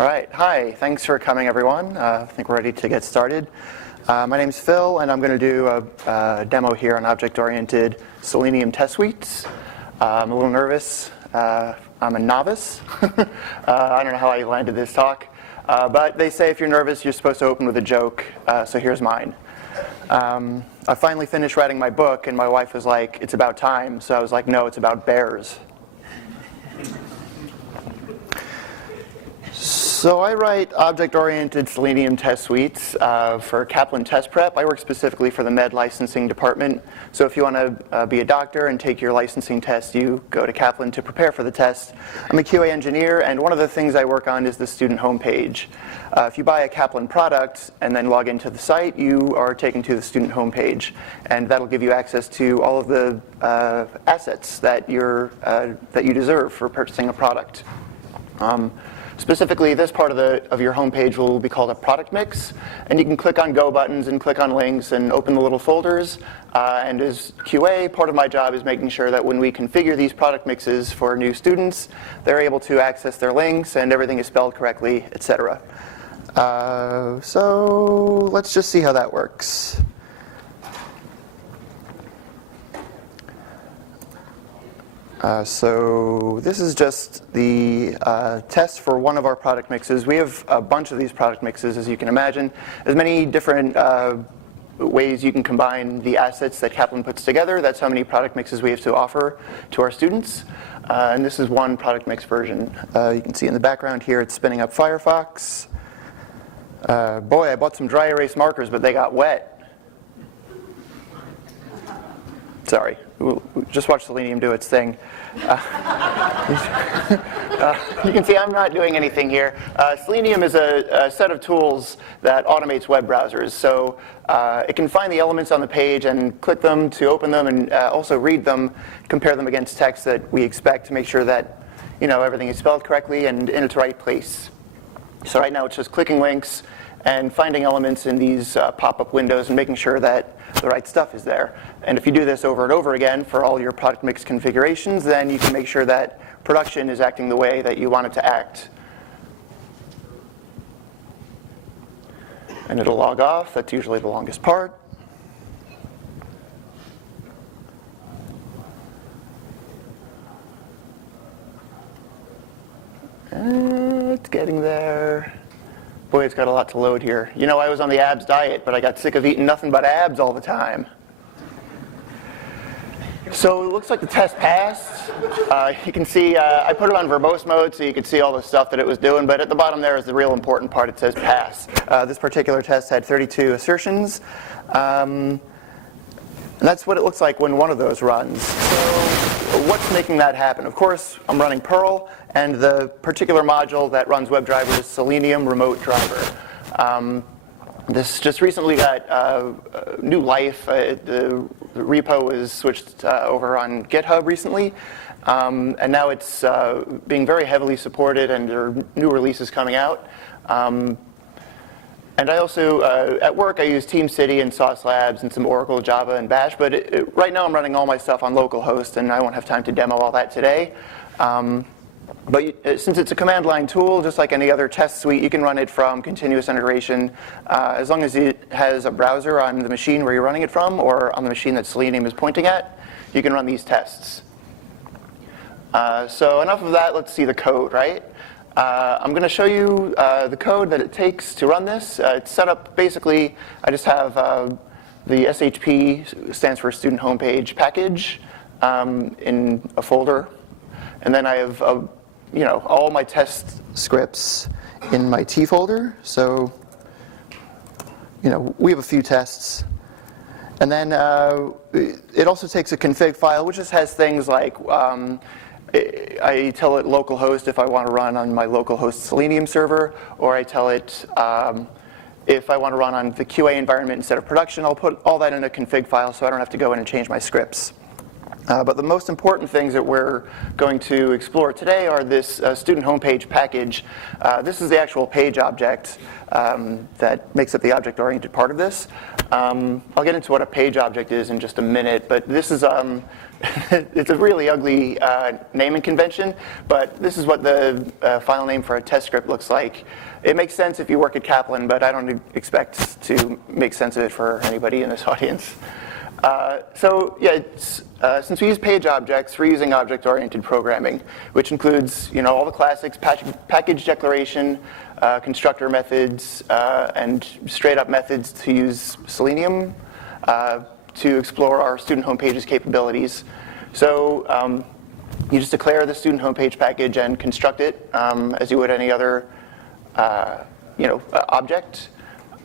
All right, hi, thanks for coming everyone. I think we're ready to get started. My name's Phil and I'm going to do a demo here on object-oriented Selenium test suites. I'm a little nervous. I'm a novice. I don't know how I landed this talk, but they say if you're nervous you're supposed to open with a joke, so here's mine. I finally finished writing my book and my wife was like, it's about time, so I was like, no, it's about bears. So I write object-oriented Selenium test suites for Kaplan Test Prep. I work specifically for the med licensing department. So if you want to be a doctor and take your licensing test, you go to Kaplan to prepare for the test. I'm a QA engineer, and one of the things I work on is the student homepage. If you buy a Kaplan product and then log into the site, you are taken to the student homepage, and that'll give you access to all of the assets that you deserve for purchasing a product. Specifically, this part of your homepage will be called a product mix, and you can click on go buttons and click on links and open the little folders. And as QA, part of my job is making sure that when we configure these product mixes for new students, they're able to access their links and everything is spelled correctly, etc. So let's just see how that works. So this is just the test for one of our product mixes. We have a bunch of these product mixes, as you can imagine. There's many different ways you can combine the assets that Kaplan puts together. That's how many product mixes we have to offer to our students. And this is one product mix version. You can see in the background here it's spinning up Firefox. Boy, I bought some dry erase markers, but they got wet. Sorry, just watch Selenium do its thing. You can see I'm not doing anything here. Selenium is a set of tools that automates web browsers. So it can find the elements on the page and click them to open them and also read them, compare them against text that we expect to make sure that everything is spelled correctly and in its right place. So right now it's just clicking links and finding elements in these pop-up windows and making sure that the right stuff is there. And if you do this over and over again for all your product mix configurations, then you can make sure that production is acting the way that you want it to act. And it'll log off. That's usually the longest part. It's getting there. Boy, it's got a lot to load here. I was on the abs diet, but I got sick of eating nothing but abs all the time. So it looks like the test passed. You can see I put it on verbose mode so you could see all the stuff that it was doing, but at the bottom there is the real important part. It says pass. This particular test had 32 assertions. And that's what it looks like when one of those runs. So what's making that happen? Of course, I'm running Perl, and the particular module that runs WebDriver is Selenium Remote Driver. This just recently got new life. The repo was switched over on GitHub recently, and now it's being very heavily supported, and there are new releases coming out. And I also, at work, I use TeamCity and Sauce Labs and some Oracle, Java, and Bash, but right now I'm running all my stuff on localhost, and I won't have time to demo all that today. But since it's a command line tool, just like any other test suite, you can run it from continuous integration. As long as it has a browser on the machine where you're running it from, or on the machine that Selenium is pointing at, you can run these tests. So enough of that, let's see the code, right? I'm going to show you the code that it takes to run this. It's set up basically, I just have the SHP, stands for Student Homepage Package, in a folder. And then I have all my test scripts in my T folder. So we have a few tests. And then it also takes a config file, which just has things like I tell it localhost if I want to run on my localhost Selenium server, or I tell it if I want to run on the QA environment instead of production. I'll put all that in a config file so I don't have to go in and change my scripts. But the most important things that we're going to explore today are this student homepage package. This is the actual page object that makes up the object-oriented part of this. I'll get into what a page object is in just a minute, but this is it's a really ugly naming convention, but this is what the file name for a test script looks like. It makes sense if you work at Kaplan, but I don't expect to make sense of it for anybody in this audience. Since we use page objects, we're using object-oriented programming, which includes all the classics: package declaration, constructor methods, and straight-up methods to use Selenium to explore our student homepage's capabilities. So you just declare the student homepage package and construct it as you would any other object.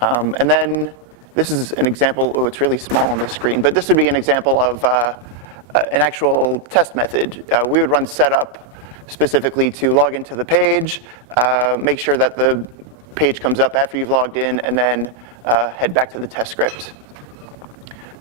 And then this is an example. Oh, it's really small on the screen, but this would be an example of an actual test method. We would run setup specifically to log into the page, make sure that the page comes up after you've logged in, and then head back to the test script.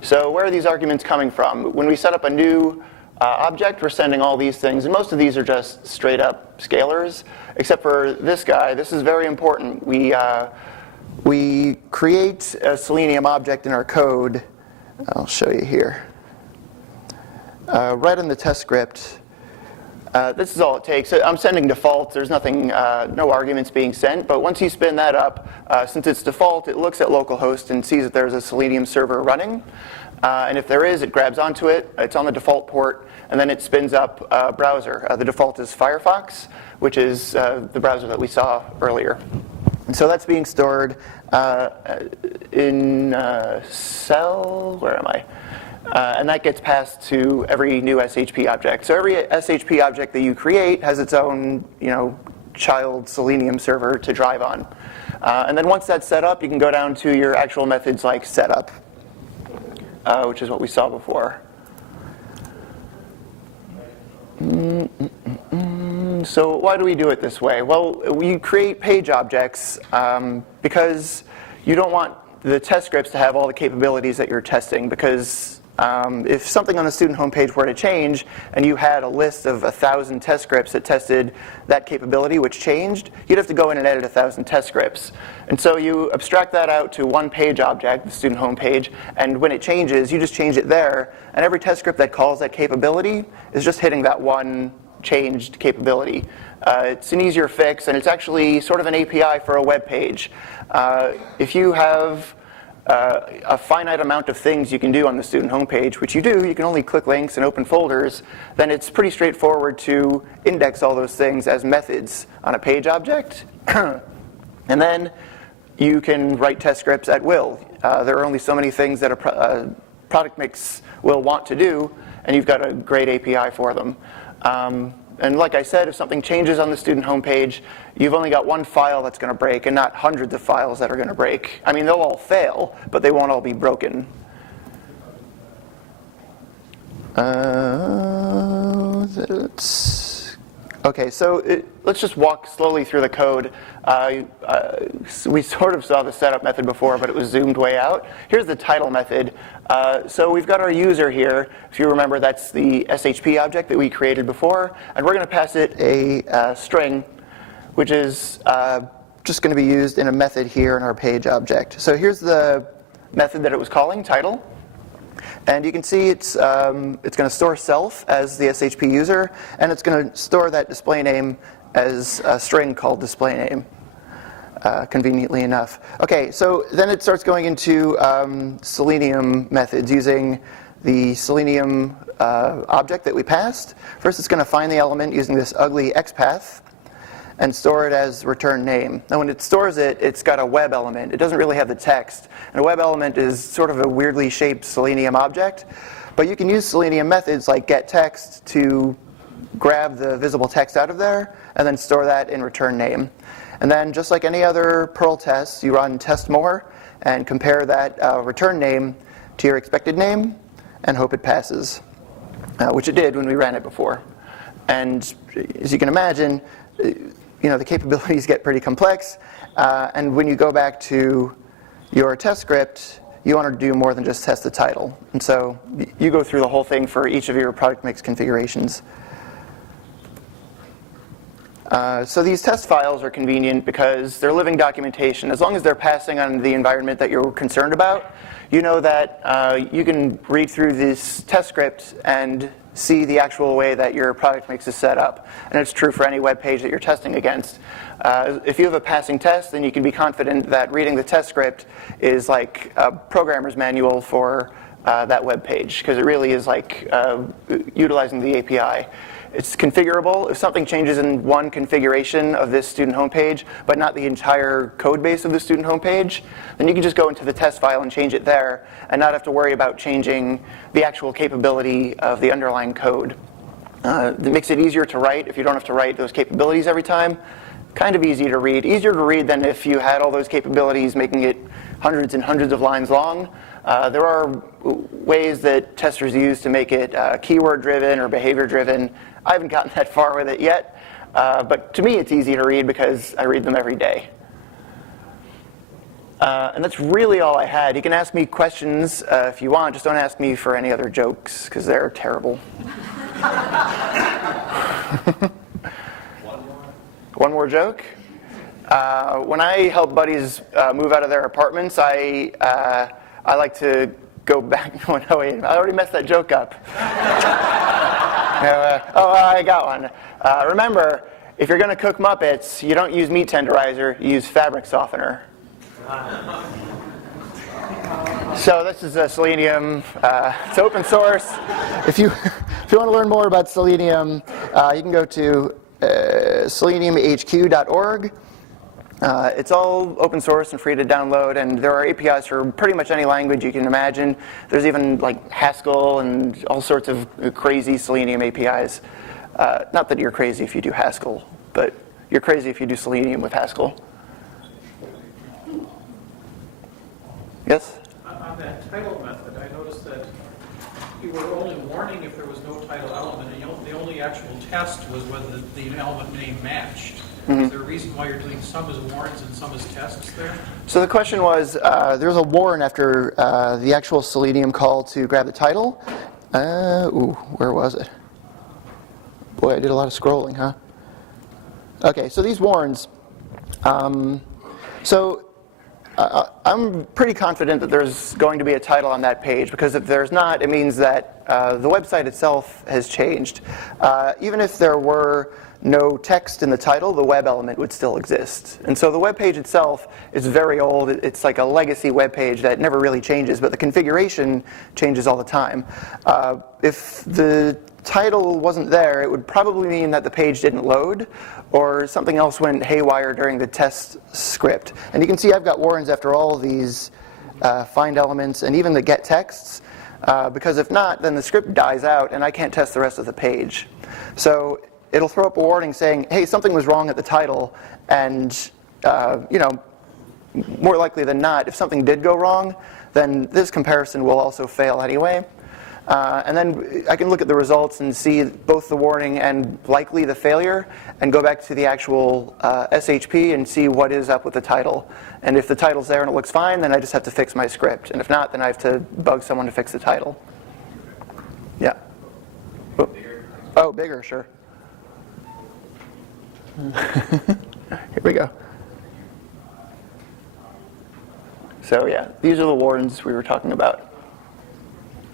So where are these arguments coming from? When we set up a new object, we're sending all these things, and most of these are just straight up scalars, except for this guy. This is very important. We create a Selenium object in our code. I'll show you here. Right in the test script. This is all it takes. I'm sending defaults. There's nothing, no arguments being sent. But once you spin that up, since it's default, it looks at localhost and sees that there's a Selenium server running. And if there is, it grabs onto it. It's on the default port, and then it spins up a browser. The default is Firefox, which is the browser that we saw earlier. And so that's being stored in cell. Where am I? And that gets passed to every new SHP object. So every SHP object that you create has its own, child Selenium server to drive on. And then once that's set up, you can go down to your actual methods like setup, which is what we saw before. So why do we do it this way? Well, we create page objects because you don't want the test scripts to have all the capabilities that you're testing, because if something on the student homepage were to change and you had a list of 1,000 test scripts that tested that capability which changed, you'd have to go in and edit 1,000 test scripts. And so you abstract that out to one page object, the student homepage, and when it changes, you just change it there, and every test script that calls that capability is just hitting that one changed capability. It's an easier fix, and it's actually sort of an API for a web page. If you have a finite amount of things you can do on the student homepage, which you do, you can only click links and open folders, then it's pretty straightforward to index all those things as methods on a page object. And then you can write test scripts at will. There are only so many things that a product mix will want to do, and you've got a great API for them. And like I said, if something changes on the student homepage, you've only got one file that's going to break and not hundreds of files that are going to break. I mean, they'll all fail, but they won't all be broken. Okay, so let's just walk slowly through the code. We sort of saw the setup method before, but it was zoomed way out. Here's the title method. So we've got our user here. If you remember, that's the SHP object that we created before. And we're going to pass it a string, which is just going to be used in a method here in our page object. So here's the method that it was calling, title. And you can see it's going to store self as the SHP user, and it's going to store that display name as a string called display name, conveniently enough. Okay, so then it starts going into Selenium methods using the Selenium object that we passed. First, it's going to find the element using this ugly XPath and store it as return name. Now when it stores it, it's got a web element. It doesn't really have the text. And a web element is sort of a weirdly shaped Selenium object. But you can use Selenium methods like getText to grab the visible text out of there and then store that in return name. And then just like any other Perl test, you run test more and compare that return name to your expected name and hope it passes, which it did when we ran it before. And as you can imagine, the capabilities get pretty complex, and when you go back to your test script, you want to do more than just test the title. And so you go through the whole thing for each of your product mix configurations. So these test files are convenient because they're living documentation. As long as they're passing on the environment that you're concerned about, you know that you can read through this test script and see the actual way that your product mix is set up. And it's true for any web page that you're testing against. If you have a passing test, then you can be confident that reading the test script is like a programmer's manual for that web page, because it really is like utilizing the API. It's configurable. If something changes in one configuration of this student homepage, but not the entire code base of the student homepage, then you can just go into the test file and change it there and not have to worry about changing the actual capability of the underlying code. It makes it easier to write if you don't have to write those capabilities every time. Kind of easy to read. Easier to read than if you had all those capabilities making it hundreds and hundreds of lines long. There are ways that testers use to make it keyword-driven or behavior-driven. I haven't gotten that far with it yet, but to me it's easy to read because I read them every day. And that's really all I had. You can ask me questions if you want, just don't ask me for any other jokes, because they're terrible. One more joke? When I help buddies move out of their apartments, I like to go back. Oh, wait, I already messed that joke up. I got one. Remember, if you're going to cook Muppets, you don't use meat tenderizer, you use fabric softener. So this is Selenium. It's open source. If you want to learn more about Selenium, you can go to seleniumhq.org. It's all open source and free to download, and there are APIs for pretty much any language you can imagine. There's even like Haskell and all sorts of crazy Selenium APIs. Not that you're crazy if you do Haskell, but you're crazy if you do Selenium with Haskell. Yes? On that title method, I noticed that you were only warning if there was no title element, and the only actual test was whether the element name matched. Is there a reason why you're doing some as warns and some as tests there? So the question was, there's a warn after the actual Selenium call to grab the title. Where was it? Boy, I did a lot of scrolling, huh? Okay, so these warns. I'm pretty confident that there's going to be a title on that page, because if there's not, it means that the website itself has changed. Even if there were no text in the title, the web element would still exist. And so the web page itself is very old. It's like a legacy web page that never really changes, but the configuration changes all the time. If the title wasn't there, it would probably mean that the page didn't load, or something else went haywire during the test script. And you can see I've got warrants after all these find elements and even the get texts, because if not, then the script dies out and I can't test the rest of the page. So it'll throw up a warning saying, hey, something was wrong at the title, and more likely than not, if something did go wrong, then this comparison will also fail anyway. And then I can look at the results and see both the warning and likely the failure, and go back to the actual SHP and see what is up with the title. And if the title's there and it looks fine, then I just have to fix my script. And if not, then I have to bug someone to fix the title. Yeah. Oh, bigger, sure. Here we go. So yeah, these are the warns we were talking about.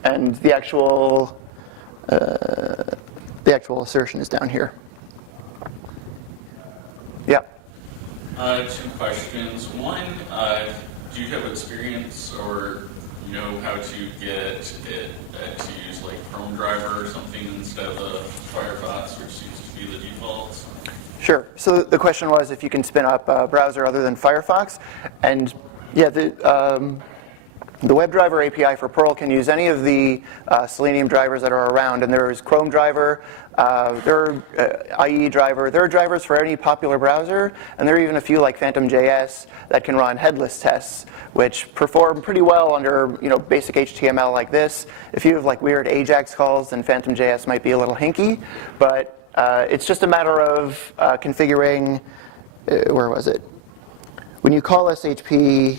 And the actual assertion is down here. Yeah. 2 questions. One, do you have experience or know how to get it to use like Chrome driver or something instead of Firefox, which seems to be the default? Sure. So the question was if you can spin up a browser other than Firefox. And yeah, the WebDriver API for Perl can use any of the Selenium drivers that are around. And there's Chrome driver, there are IE driver. There are drivers for any popular browser. And there are even a few like Phantom.js that can run headless tests, which perform pretty well under basic HTML like this. If you have like weird AJAX calls, then Phantom.js might be a little hinky. But it's just a matter of configuring, where was it? When you call SHP,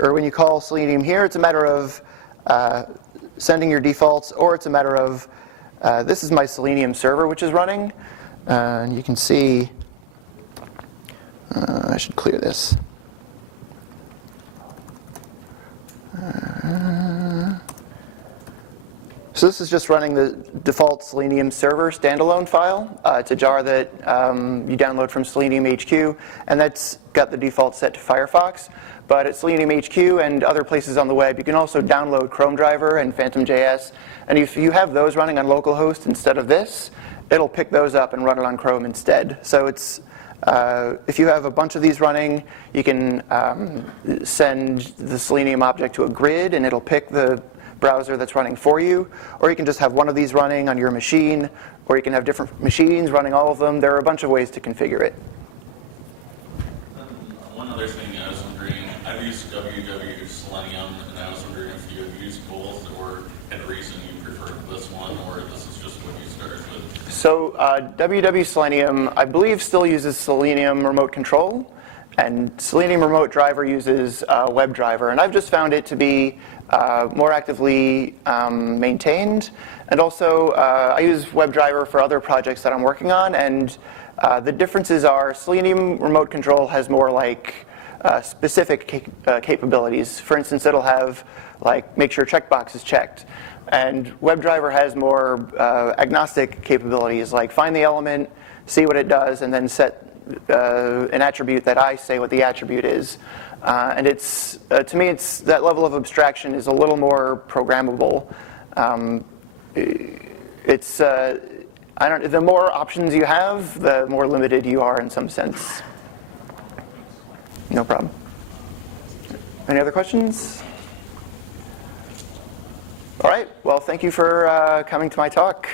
or when you call Selenium here, it's a matter of sending your defaults, or it's a matter of, this is my Selenium server which is running. And you can see, I should clear this. So this is just running the default Selenium server standalone file. It's a jar that you download from Selenium HQ, and that's got the default set to Firefox. But at Selenium HQ and other places on the web, you can also download Chrome driver and Phantom.js. And if you have those running on localhost instead of this, it'll pick those up and run it on Chrome instead. So it's if you have a bunch of these running, you can send the Selenium object to a grid, and it'll pick the browser that's running for you. Or you can just have one of these running on your machine, or you can have different machines running all of them. There are a bunch of ways to configure it. One other thing I was wondering, I've used www Selenium, and I was wondering if you have used both, or had a reason you preferred this one, or this is just what you started with. So www Selenium, I believe, still uses Selenium remote control, and Selenium remote driver uses WebDriver. And I've just found it to be more actively maintained. And also, I use WebDriver for other projects that I'm working on, and the differences are Selenium remote control has more like specific capabilities. For instance, it'll have like make sure checkbox is checked. And WebDriver has more agnostic capabilities, like find the element, see what it does, and then set an attribute that I say what the attribute is. And it's to me, it's that level of abstraction is a little more programmable. The more options you have, the more limited you are in some sense. No problem. Any other questions? All right. Well, thank you for coming to my talk.